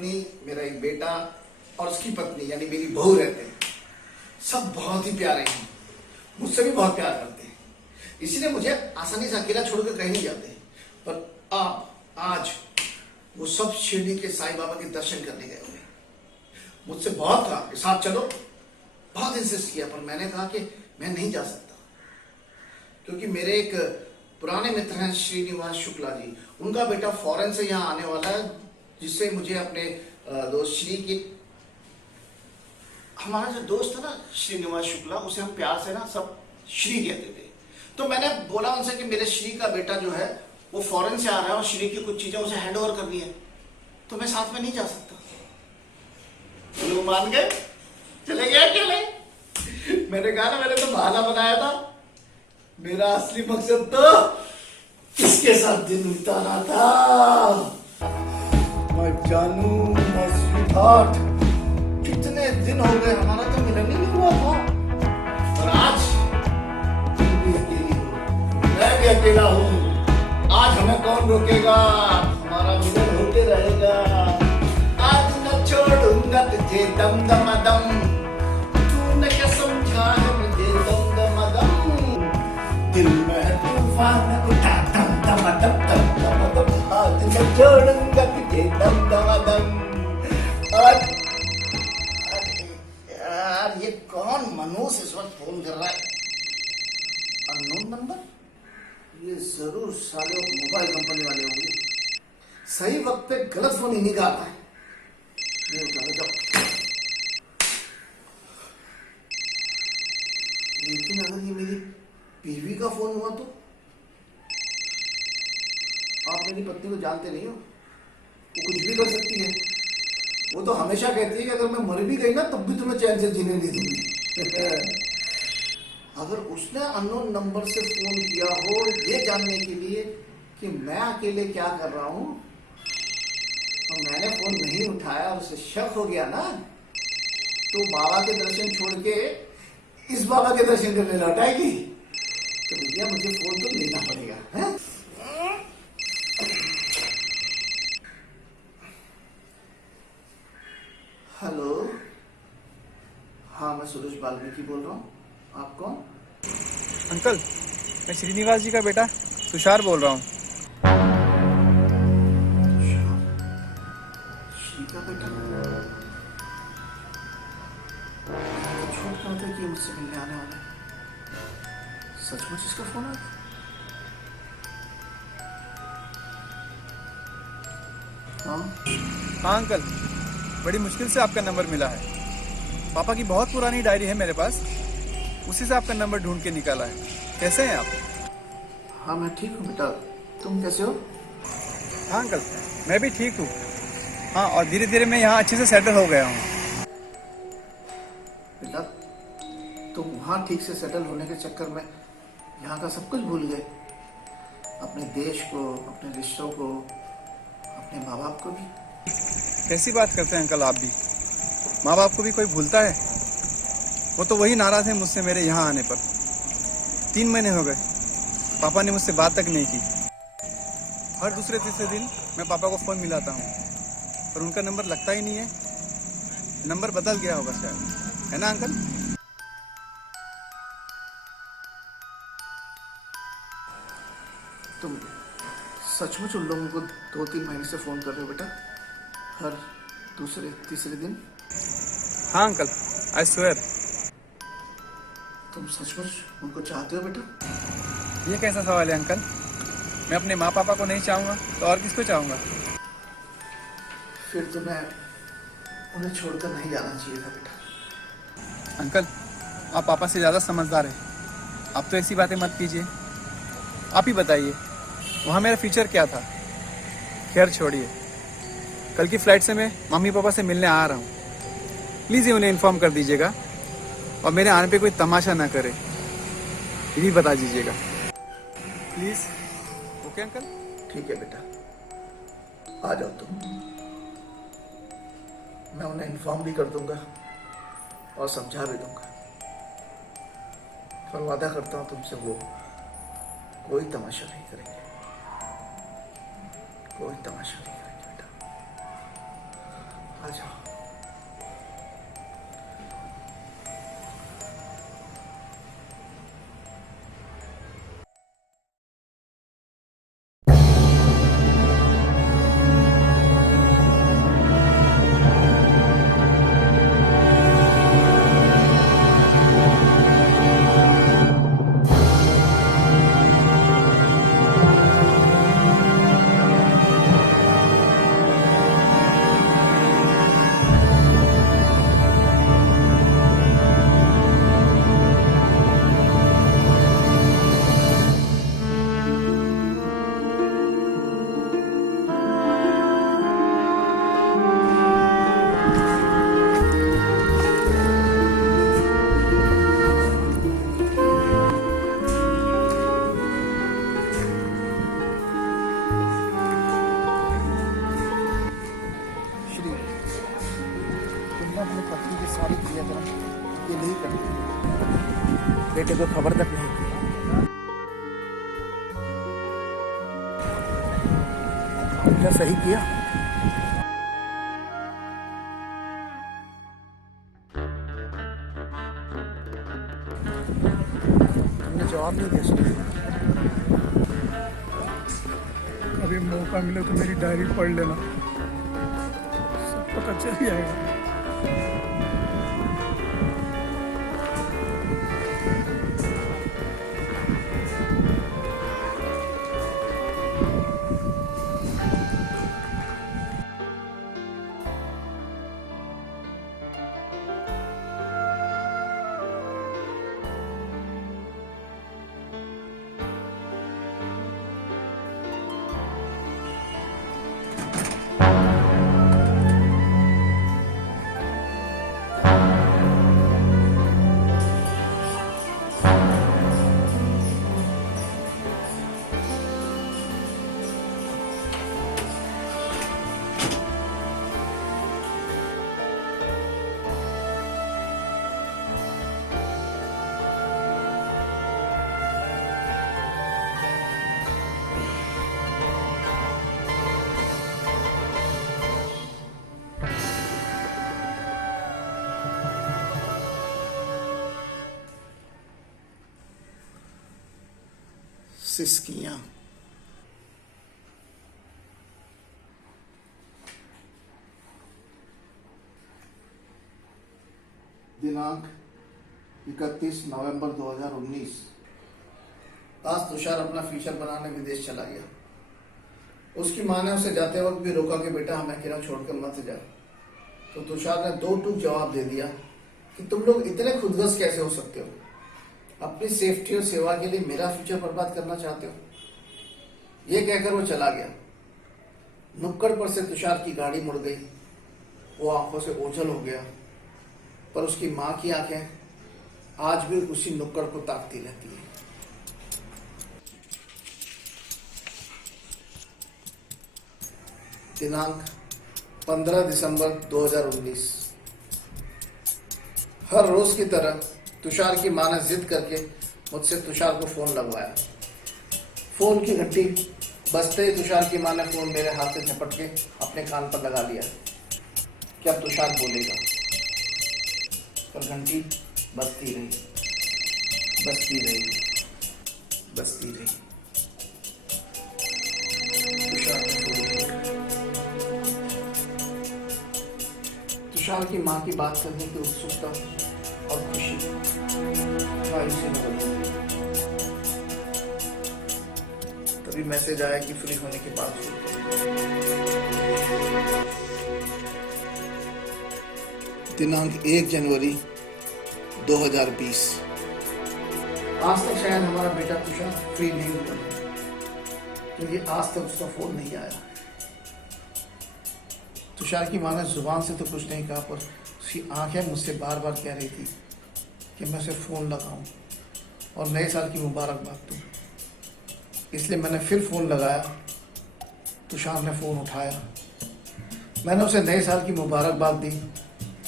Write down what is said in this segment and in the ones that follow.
पत्नी, मेरा एक बेटा और उसकी पत्नी यानी मेरी बहू रहते हैं। सब बहुत ही प्यारे हैं, मुझसे भी बहुत प्यार करते हैं, इसीलिए मुझे आसानी से अकेला छोड़कर कहीं नहीं जाते। पर आज वो सब शिरडी के साईं बाबा के दर्शन करने गए हुए। मुझसे बहुत कहा कि साथ चलो, बहुत इंसिस्ट किया, पर मैंने कहा कि मैं नहीं जा सकता, क्योंकि मेरे एक पुराने मित्र हैं श्रीनिवास शुक्ला जी, उनका बेटा फॉरेन से यहाँ आने वाला है, जिससे मुझे अपने दोस्त श्री की, हमारा जो दोस्त है ना श्रीनिवास शुक्ला, उसे हम प्यार से ना सब श्री कहते थे। तो मैंने बोला उनसे कि मेरे श्री का बेटा जो है वो फॉरेन से आ रहा है और श्री की कुछ चीजें उसे हैंड ओवर करनी है, तो मैं साथ में नहीं जा सकता। लोग मान गए, चले गए अकेले। मैंने कहा ना, मैंने तो बहाना बनाया था, मेरा असली मकसद तो इसके साथ दिन बिताना था। मैं जानू, मैं स्वीटहार्ट, कितने दिन हो गए हमारा तो मिलन ही नहीं हुआ था, और आज तुम भी अकेली हो, मैं भी अकेला हूँ। आज हमें कौन रोकेगा, हमारा मिलन होते रहेगा। आज न छोड़ूंगा तुझे दम दम दम, तूने क्या समझा है मुझे दम दम दम, दिल में तूफान उठा दम दम दम दम दम दम, आज न छोड़ूंगा तुझे दम दम दम। और यार ये कौन मनुष्य इस वक्त फोन कर रहा है, अननोन नंबर, ये जरूर साले मोबाइल कंपनी वाले होंगे, सही वक्त पे गलत फोन इन्हीं का आता है। लेकिन अगर ये मेरी बीवी का फोन हुआ तो? आप मेरी पत्नी को जानते नहीं हो, वो कुछ भी कर सकती है। वो तो हमेशा कहती है कि अगर मैं मर भी गई ना तब भी तुम्हें चैन से जीने नहीं दूंगी। अगर उसने अननोन नंबर से फोन किया हो ये जानने के लिए कि मैं अकेले क्या कर रहा हूं, और मैंने फोन नहीं उठाया और उसे शक हो गया ना, तो बाबा के दर्शन छोड़ के इस बाबा के दर्शन करने लौट आएगी। तो भैया मुझे फोन तो लेना पड़ेगा, है? हेलो, हाँ मैं सुरेश बाल्मीकि बोल रहा हूँ, आप कौन? अंकल, मैं श्रीनिवास जी का बेटा तुषार बोल रहा हूँ। श्री का बेटा? छोड़ कहा था कि मुझसे मिलने आने वाला है, सचमुच इसका फोन है? हाँ अंकल, बड़ी मुश्किल से आपका नंबर मिला है। पापा की बहुत पुरानी डायरी है मेरे पास, उसी से आपका नंबर ढूंढ के निकाला है। कैसे हैं आप? हाँ मैं ठीक हूँ बेटा, तुम कैसे हो? हाँ अंकल, मैं भी ठीक हूँ। हाँ, और धीरे धीरे मैं यहाँ अच्छे से सेटल हो गया हूँ। बेटा तुम वहाँ ठीक से सेटल होने के चक्कर में यहाँ का सब कुछ भूल गए, अपने देश को, अपने रिश्तों को, अपने माँ बाप को भी। कैसी बात करते हैं अंकल आप भी? माँ बाप को भी कोई भूलता है? वो तो वही नाराज है मुझसे मेरे यहाँ आने पर। 3 महीने हो गए, पापा ने मुझसे बात तक नहीं की। हर दूसरे तीसरे दिन मैं पापा को फ़ोन मिलाता हूँ, पर उनका नंबर लगता ही नहीं है। नंबर बदल गया होगा शायद, है ना अंकल? तुम सचमुच उन लोगों को 2-3 महीने से फ़ोन कर रहे हो बेटा, हर दूसरे तीसरे दिन? हाँ अंकल, आई स्वेयर। तुम सचमुच उनको चाहते हो बेटा? ये कैसा सवाल है अंकल? मैं अपने माँ पापा को नहीं चाहूँगा तो और किसको चाहूँगा? फिर तो मैं उन्हें छोड़कर नहीं जाना चाहिए था बेटा। अंकल, आप पापा से ज़्यादा समझदार हैं। आप तो ऐसी बातें मत कीजिए। आप ही बताइए, वहाँ मेरा फ्यूचर क्या था? खैर छोड़िए, कल की फ़्लाइट से मैं मम्मी पापा से मिलने आ रहा हूँ। प्लीज़ ये उन्हें इन्फॉर्म कर दीजिएगा, और मेरे आने पे कोई तमाशा ना करे, ये भी बता दीजिएगा प्लीज़। Okay uncle? ठीक है बेटा, आ जाओ तुम, मैं उन्हें इन्फॉर्म भी कर दूंगा और समझा भी दूंगा, पर वादा करता हूँ तुमसे वो कोई तमाशा नहीं करेंगे, कोई तमाशा नहीं करेंगे बेटा। अच्छा श्री, तुमने अपनी पत्नी की सारी क्रियाक्रम ये नहीं करती, बेटे को खबर तक नहीं की। क्या सही किया? तुमने जवाब नहीं दिया श्री। कभी मौका मिले तो मेरी डायरी पढ़ लेना, सब पता चल जाएगा। सिसकियां। दिनांक 31 नवंबर 2019। आज तुषार अपना फ्यूचर बनाने विदेश चला गया। उसकी माँ ने उसे जाते वक्त भी रोका कि बेटा हमें अकेला छोड़कर मत जा। तो तुषार ने दो टूक जवाब दे दिया कि तुम लोग इतने खुदगर्ज कैसे हो सकते हो, अपनी सेफ्टी और सेवा के लिए मेरा फ्यूचर बर्बाद करना चाहते हो। ये कहकर वो चला गया। नुक्कड़ पर से तुषार की गाड़ी मुड़ गई। वो आंखों से ओझल हो गया, पर उसकी माँ की आंखें आज भी उसी नुक्कड़ को ताकती रहती है। दिनांक 15 दिसंबर 2019। हर रोज की तरह तुषार की मां ने जिद करके मुझसे तुषार को फोन लगवाया। फोन की घंटी बजते ही तुषार की मां ने फोन मेरे हाथ से झपट के अपने कान पर लगा लिया कि अब तुषार बोलेगा, पर घंटी बजती रही, बजती रही, बजती रही। तुषार ने फोन नहीं उठाया। तुषार की मां की बात करने की उत्सुकता और खुशी मायूसी में बदल गई। तभी मैसेज आया कि फ्री होने के बाद दिनांक 1 जनवरी 2020। आज तक शायद हमारा बेटा तुषार फ्री नहीं हुआ, क्योंकि आज तक उसका फोन नहीं आया। तुषार की मां ने जुबान से तो कुछ नहीं कहा, पर उसकी आंखें मुझसे बार बार कह रही थी कि मैं उसे फ़ोन लगाऊं और नए साल की मुबारकबाद दूं। इसलिए मैंने फिर फ़ोन लगाया। तुषार ने फ़ोन उठाया। मैंने उसे नए साल की मुबारकबाद दी।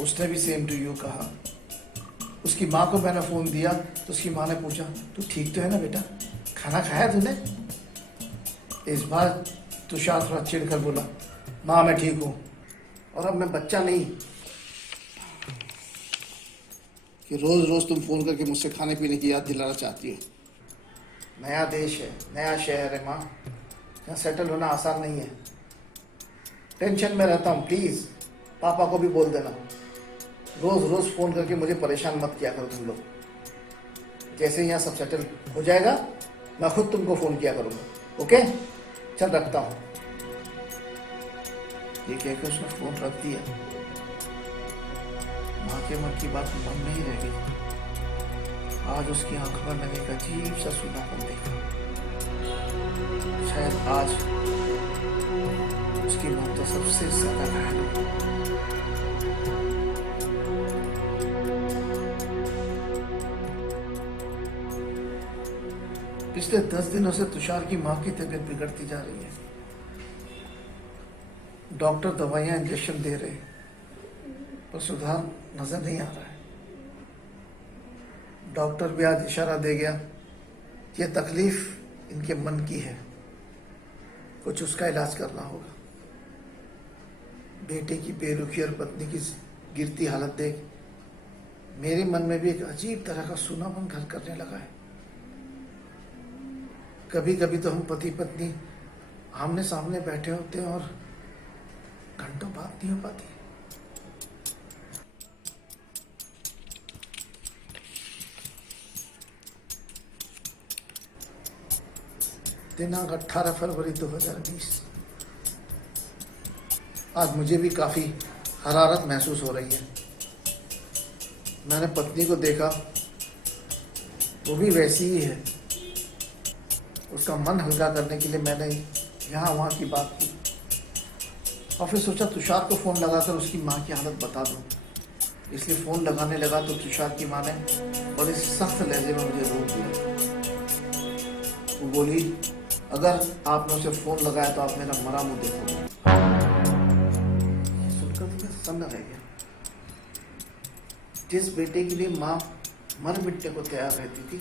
उसने भी सेम टू यू कहा। उसकी माँ को मैंने फ़ोन दिया तो उसकी माँ ने पूछा, तू ठीक तो है ना बेटा, खाना खाया तूने? इस बार तुषार थोड़ा चिढ़ कर बोला, माँ मैं ठीक हूँ, और अब मैं बच्चा नहीं कि रोज रोज तुम फोन करके मुझसे खाने पीने की याद दिलाना चाहती हो। नया देश है, नया शहर है माँ, यहाँ सेटल होना आसान नहीं है। टेंशन में रहता हूँ, प्लीज पापा को भी बोल देना। रोज रोज फोन करके मुझे परेशान मत किया करो तुम लोग। जैसे यहाँ सब सेटल हो जाएगा मैं खुद तुमको फोन किया करूँगा। ओके, चल रखता हूँ। ये कहकर उसने फोन रख दिया। माँ के मन की बात मन में ही रह गई। आज उसकी आंखों पर मैंने एक अजीब सा सूनापन देखा। शायद आज उसकी ममता सबसे ज्यादा घायल हुई। पिछले 10 दिनों से तुषार की माँ की तबीयत बिगड़ती जा रही है। डॉक्टर दवाइयां इंजेक्शन दे रहे पर सुधार नजर नहीं आ रहा है। डॉक्टर भी आज इशारा दे गया कि यह तकलीफ इनके मन की है, कुछ उसका इलाज करना होगा। बेटे की बेरुखी और पत्नी की गिरती हालत देख मेरे मन में भी एक अजीब तरह का सूनापन घर करने लगा है। कभी कभी तो हम पति पत्नी आमने सामने बैठे होते हैं और घंटों बात नहीं हो पाती। दिनांक 18 फरवरी 2020। आज मुझे भी काफी हरारत महसूस हो रही है। मैंने पत्नी को देखा, वो भी वैसी ही है। उसका मन हल्का करने के लिए मैंने यहाँ वहाँ की बात की और फिर सोचा तुषार को फ़ोन लगाकर उसकी माँ की हालत बता दूँ। इसलिए फ़ोन लगाने लगा तो तुषार की माँ ने बड़े सख्त लहजे में मुझे रोक दिया। वो बोली, अगर आपने उसे फ़ोन लगाया तो आप मेरा मरा मुँह देखोगे। सुनकर तो मैं सन्न रह गया। जिस बेटे के लिए माँ मर मिटने को तैयार रहती थी,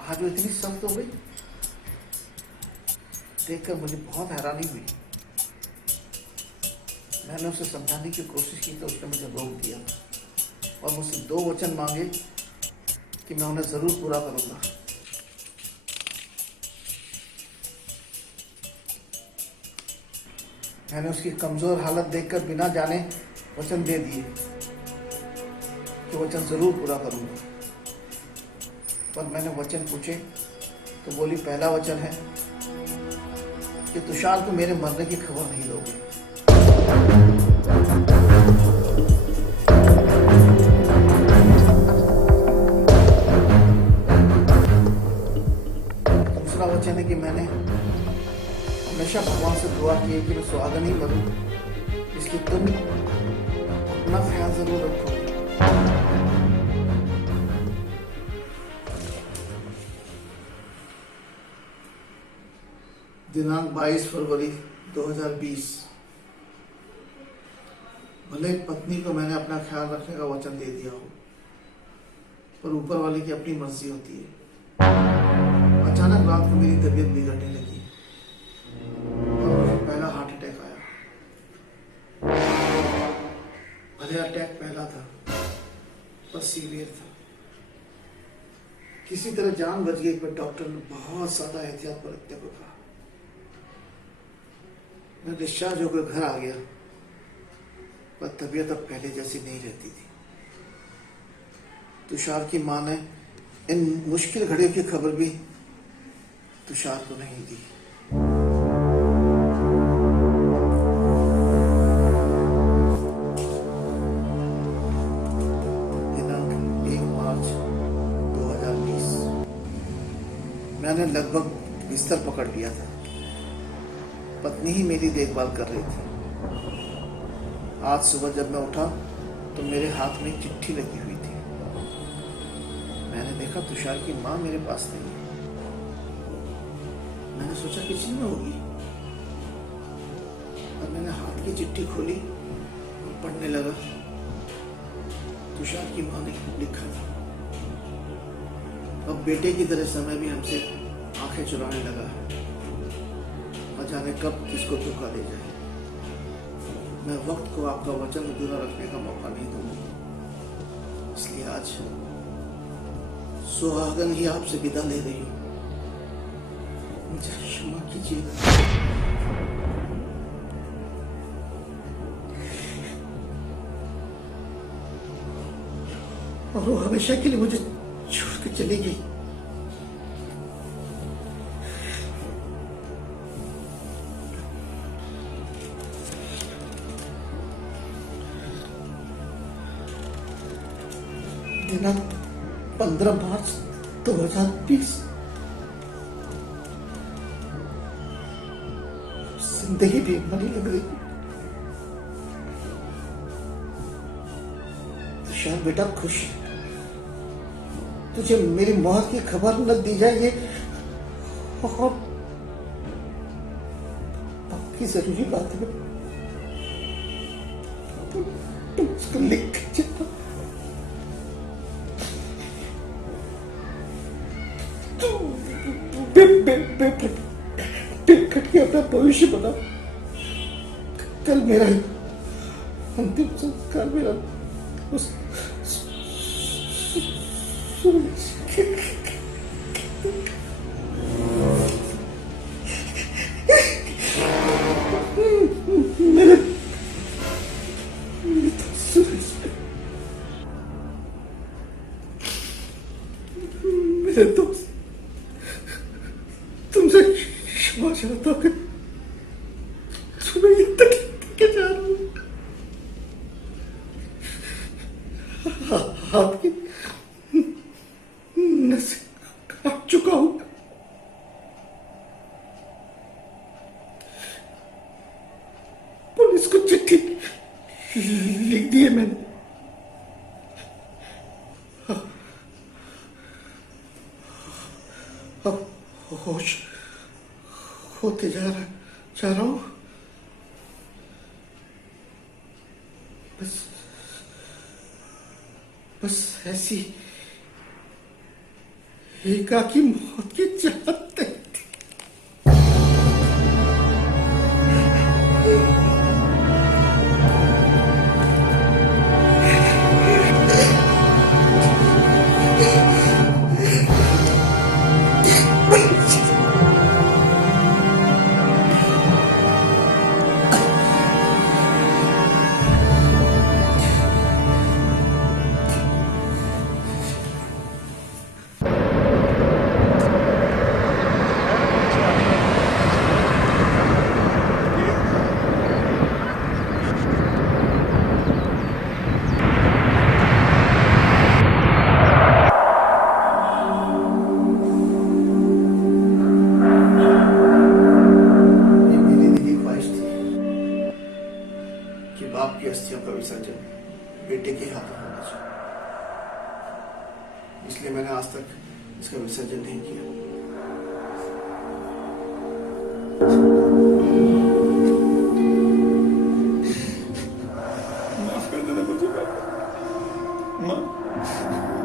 आज वो इतनी सख्त हो गई। देखकर मुझे बहुत हैरानी हुई। मैंने उसे समझाने की कोशिश की तो उसने मुझे रोक दिया और मुझसे 2 वचन मांगे कि मैं उन्हें जरूर पूरा करूंगा। मैंने उसकी कमजोर हालत देखकर बिना जाने वचन दे दिए कि वचन जरूर पूरा करूंगा। पर मैंने वचन पूछे तो बोली, पहला वचन है कि तुषार को मेरे मरने की खबर नहीं दोगे। दूसरा वचन है कि मैंने हमेशा भगवान से दुआ की है कि मैं सुहागन ही मरूं, इसलिए तुम अपना ख्याल जरूर रखो। दिनांक 22 फरवरी 2020। भले पत्नी को मैंने अपना ख्याल रखने का वचन दे दिया हो, पर ऊपर वाले की अपनी मर्जी होती है। अचानक रात को मेरी तबीयत बिगड़ने लगी और मुझे पहला हार्ट अटैक आया। भले अटैक पहला था पर सीवियर था। किसी तरह जान बच गई, पर डॉक्टर ने बहुत ज्यादा एहतियात बरतने को कहा। मैं डिस्चार्ज होकर घर आ गया, पर तबीयत अब पहले जैसी नहीं रहती थी। तुषार की माँ ने इन मुश्किल घड़ियों की खबर भी तुषार को नहीं दी। दिनांक 1 मार्च 2020। मैंने लगभग बिस्तर पकड़ लिया था। पत्नी ही मेरी देखभाल कर रही थी। आज सुबह जब मैं उठा तो मेरे हाथ में एक चिट्ठी लगी हुई थी। मैंने देखा तुषार की माँ मेरे पास नहीं है। मैंने सोचा किसी में होगी और मैंने हाथ की चिट्ठी खोली और पढ़ने लगा। तुषार की माँ ने लिखा था, अब बेटे की तरह समय भी हमसे आंखें चुराने लगा है, न जाने कब किसको धोखा दे जाए। मैं वक्त को आपका वचन अधूरा रखने का मौका नहीं दूंगा। इसलिए आज सुहागन ही आपसे विदा ले रही हूँ। मुझे क्षमा कीजिएगा। और वो हमेशा के लिए मुझे छोड़ के चली गई। दिनांक 15 मार्च 2020। जिंदगी भी मनी लग रही। शायद बेटा खुश, तुझे मेरी मौत की खबर न दी जाए ये और बाकी जरूरी बात है तुम उसको लिख के चलो। करके अपना भविष्य बना। कल मेरा अंतिम संस्कार मेरा उस मेरे दोस्त तुमसे क्षमा चाहता हूँ कि तुम्हें ये तकलीफ के जा रहा हूँ। आपकी नसें काट चुका हूँ। पुलिस को चिट्ठी लिख दी है मैंने। होश होते जा रहा हूँ। बस ऐसी एकाकी मौत की चाहत है। बाप की अस्थियों का विसर्जन बेटे के हाथों होना चाहिए, इसलिए मैंने आज तक इसका विसर्जन नहीं किया। माफ कर देना मुझे पापा,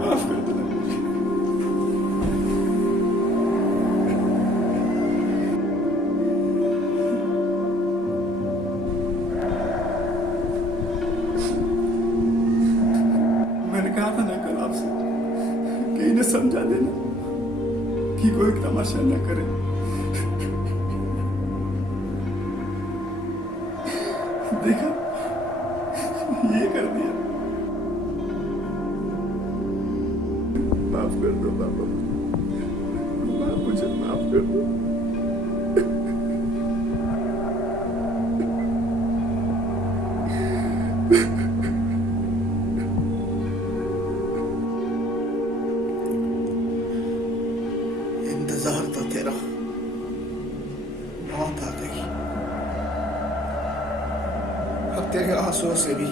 माफ कर देना मुझे। मैंने कहा था ना कल आपसे कि इन्हें समझा देना कि कोई तमाशा न करे। देखा, ये कर दिया। माफ कर दो पापा, मुझे माफ कर दो। इंतजार तो तेरा, मौत आ गई। अब तेरे आंसुओं से भी